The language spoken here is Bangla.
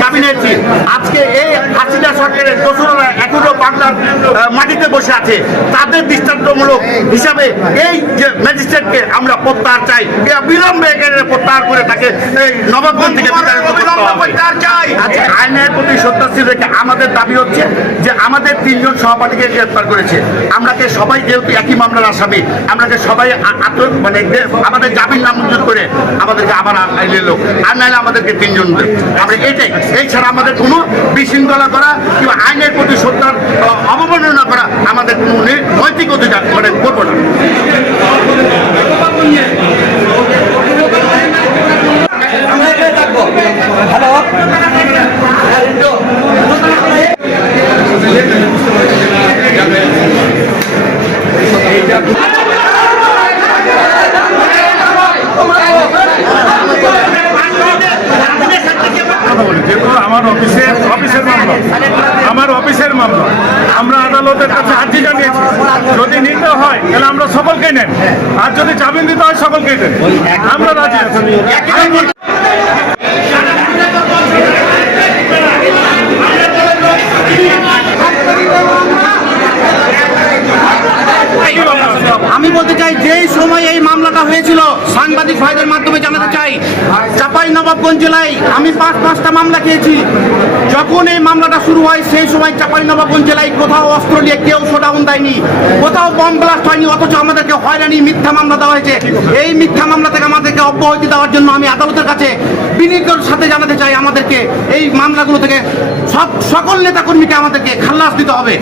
চাবি নিয়েছি। আজকে এই হাসিনা সরকারের দোসররা এখনো বাংলার মাটিতে বসে আছে, তাদের দৃষ্টান্তমূলক হিসাবে এই যে ম্যাজিস্ট্রেটকে আমরা প্রত্যাহার চাই, বিলম্বে প্রত্যাহার করে তাকে এই নবাবগঞ্জ থেকে চাই। আজকে আইনের প্রতি শ্রদ্ধাশীল রেখে আমাদের দাবি হচ্ছে যে আমাদের 3 জন সহপাঠীকে গ্রেফতার করেছে, আমরাকে সবাই যেহেতু একই মামলার আসামি, আমরাকে সবাই মানে আমাদের জামিন নামঞ্জুর করে আমাদেরকে আবার আইনের লোক, আর নাহলে আমাদেরকে 3 জন আমরা এটাই। এই ছাড়া আমাদের কোনো বিশৃঙ্খলা করা কিংবা আইনের প্রতি শ্রদ্ধার অবমাননা করা আমাদের কোনো নৈতিক অধিকার মানে করবো না। আমার অফিসের মামলা আমরা আদালতের কাছে আর্জি জানিয়েছি, যদি নিতে হয় তাহলে আমরা সকলকে নেন, আর যদি জামিন দিতে হয় সকলকেই দেন, আমরা রাজি আছি। আমি বলতে চাই, যেই সময় এই মামলাটা হয়েছিল সাংবাদিক ভাইদের মাধ্যমে জানাতে চাই, চাঁপাইনবাবগঞ্জ জেলায় আমি 5টা মামলা খেয়েছি। যখন এই মামলাটা শুরু হয় সেই সময় চাঁপাইনবাবগঞ্জ জেলায় কোথাও অস্ত্র নিয়ে কেউ শোডাউন দেয়নি, কোথাও বম ব্লাস্ট হয়নি, অথচ আমাদেরকে হয়রানি মিথ্যা মামলা দেওয়া হয়েছে। এই মিথ্যা মামলা থেকে আমাদেরকে অব্যাহতি দেওয়ার জন্য আমি আদালতের কাছে বিনীতের সাথে জানাতে চাই, আমাদেরকে এই মামলাগুলো থেকে সকল নেতাকর্মীকে আমাদেরকে খালাস দিতে হবে।